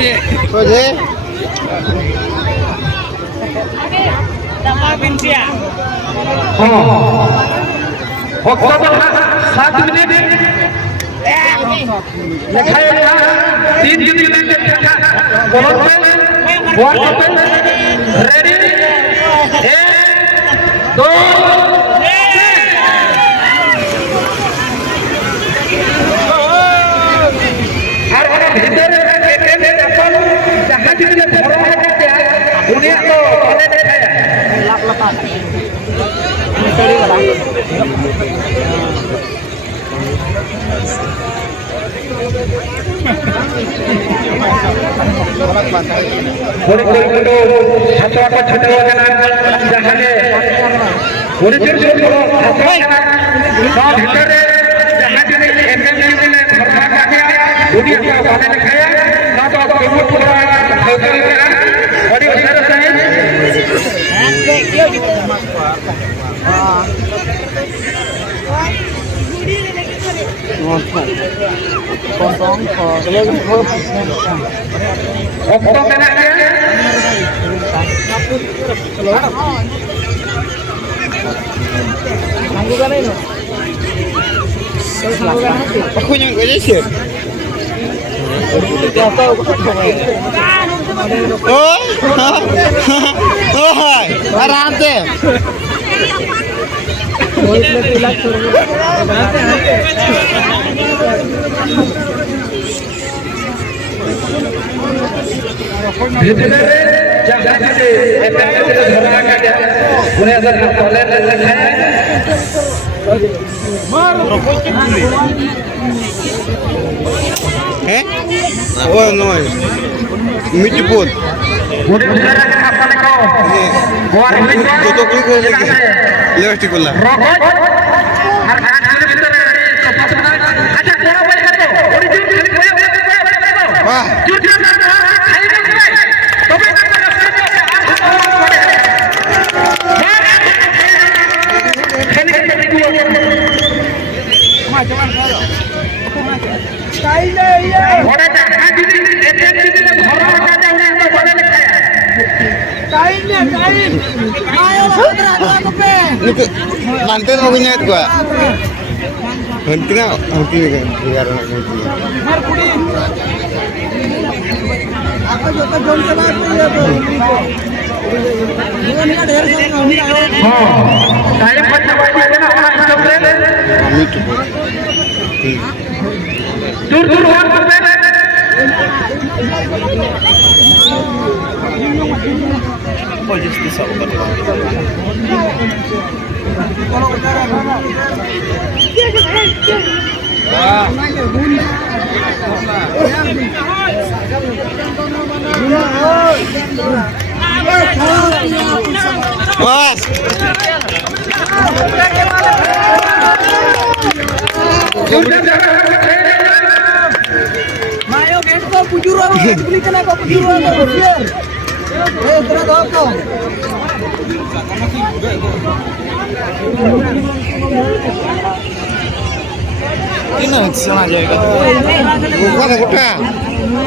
Soje. October 7 minute লেখায় 3 minute লেখা বলতে ওয়ান রেডি 1 2 আর ভিতরে এখন যাহা দিলে বড় হতে উনি তো বলে দেখায় lakh lakh Aku yang gue sih. Oh, oh, arante. Oh no, mitiput. Joto klik lagi. Lewat ikola. Wah. Mantel mau nyet gua. Henti na, henti kan. Biar nak henti. Apa jota jon चला ये तो. ini ada dari sana ini ada. Saya baca baca na orang Israel. Itu. Dur orang Israel. Oh just bisa bukan. Mayo besok pujuro belikan apa pujuro biar. Berapa kau? Ini sana jaga. Bukan kota.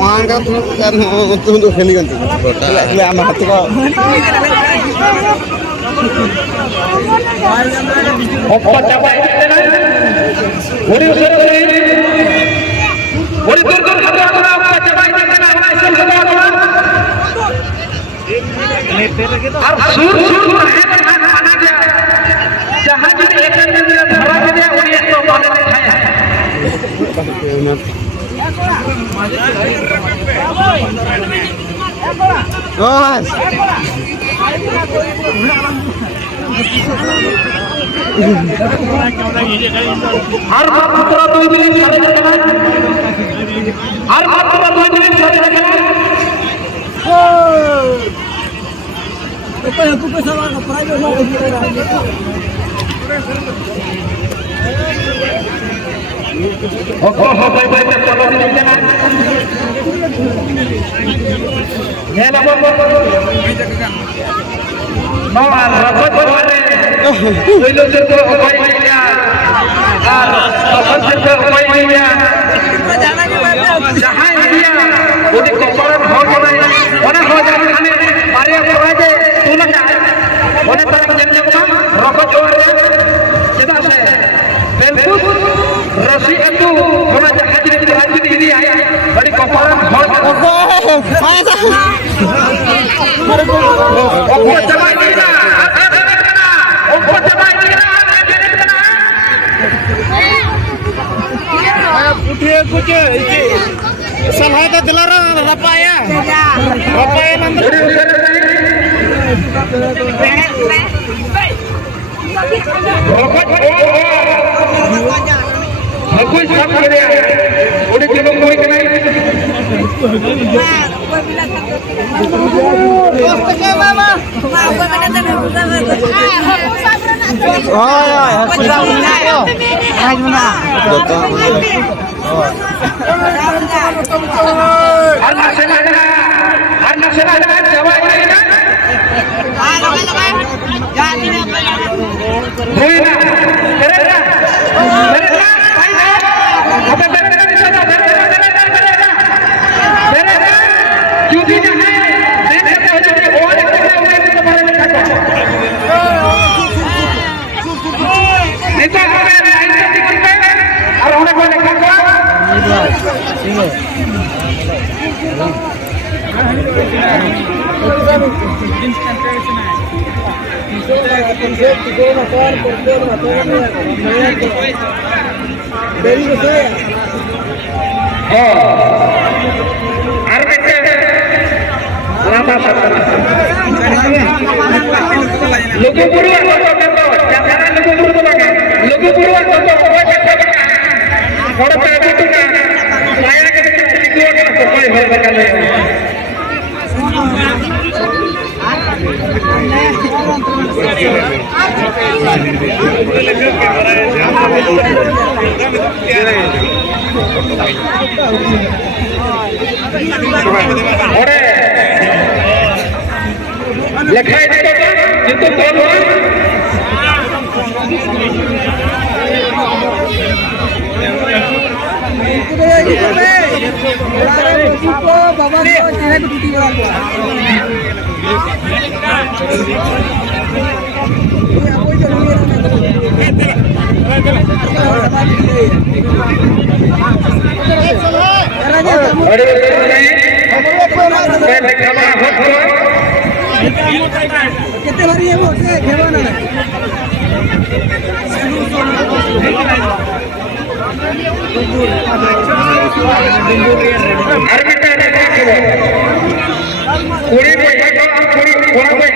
Wah, kan untuk heli kan tu. Kela amat tu kau. Apa capai kita ni? Boleh turun apa capai kita ni? और सुर माना गया जहां भी एक दिन धरा गया उन्हें तो बोले दिखाया बस हर मात्र 2 मिनट सारे रखना हर मात्र 2 मिनट सारे रखना Apa yang aku pesawat ke private mau baik kalau ini jangan. Ya lapor. Mau rapat boleh. Dulu serta upaya. Rapat serta upaya. Jangan dia. Udah koparan ᱵᱟᱯᱞᱟ ᱨᱮ ᱧᱮᱞ ᱧᱟᱢᱚᱜᱼᱟ ᱨᱚᱠᱚᱡ ᱚᱣᱟᱨ ᱨᱮ ᱪᱮᱫᱟᱜ ᱥᱮ ᱵᱮᱞᱯᱩᱥ ᱨᱚᱥᱤ ᱟᱹᱛᱩ ᱚᱱᱟ ᱡᱟᱦᱟᱸ ᱡᱤᱱᱤᱥ ᱯᱨᱟᱭ ᱡᱩᱫᱤ ᱤᱫᱤᱭᱟ ᱟᱹᱰᱤ ᱠᱚᱯᱟᱲᱟᱱ ᱦᱚᱲ ᱚᱠᱛᱚ ᱪᱟᱵᱟ ᱤᱫᱤᱭᱮᱱᱟ ᱚᱠᱛᱚ ᱪᱟᱵᱟ ᱤᱫᱤᱭᱮᱱᱟ Putih kucu, salah itu dilarang apa ya? Apa ya nanti? Aku sama dia, udah coba mau ikan air. Oh ya, aku tahu ya. Jawa ini kan? Buina, mereka, apa mereka di sana? Mereka, judi jahat, mereka jadi orang yang kemarin kata. Kita akan lain ketika orang orang kata. Lugu buru atau contoh, jangan lugu buru tu lagi. Lugu buru atau contoh, orang tak itu kan, saya nak kita kan sesuai hal berkali. Lekai itu kalau कितने बारी है वो से घेवाना है पूरी पूरी पूरा कोई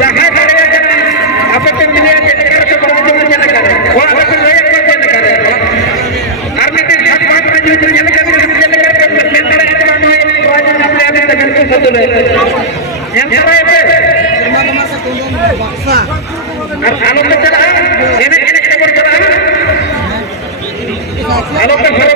यहाँ करेगा आप तो मिले से बहुत दूर चले करे वहाँ पे लोग एक चले करे आर्मी के साथ बात में जो चले करे चले करे सेंटर है तो हमें राजा अपने आप तक को सदुल है yang saya masa kunjungan baksa kalau bicara ini kita berbicara kalau berbicara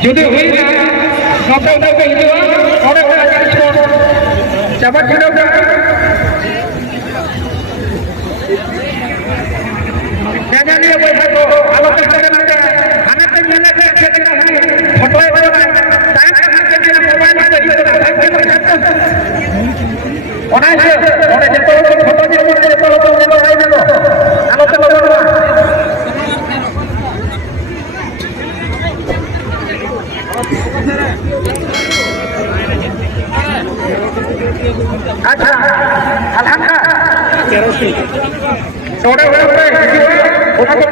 Judi huina, nopo nopo itu, orang orang yang semua, siapa kena jangan dia boleh satu, kalau kita nanti, anak terjadi kita foto itu, saya kan kita mobile itu orang itu, orang jatuh foto dia orang jatuh kalau अच्छा अलहमदा नोड़े हुए उन्होंने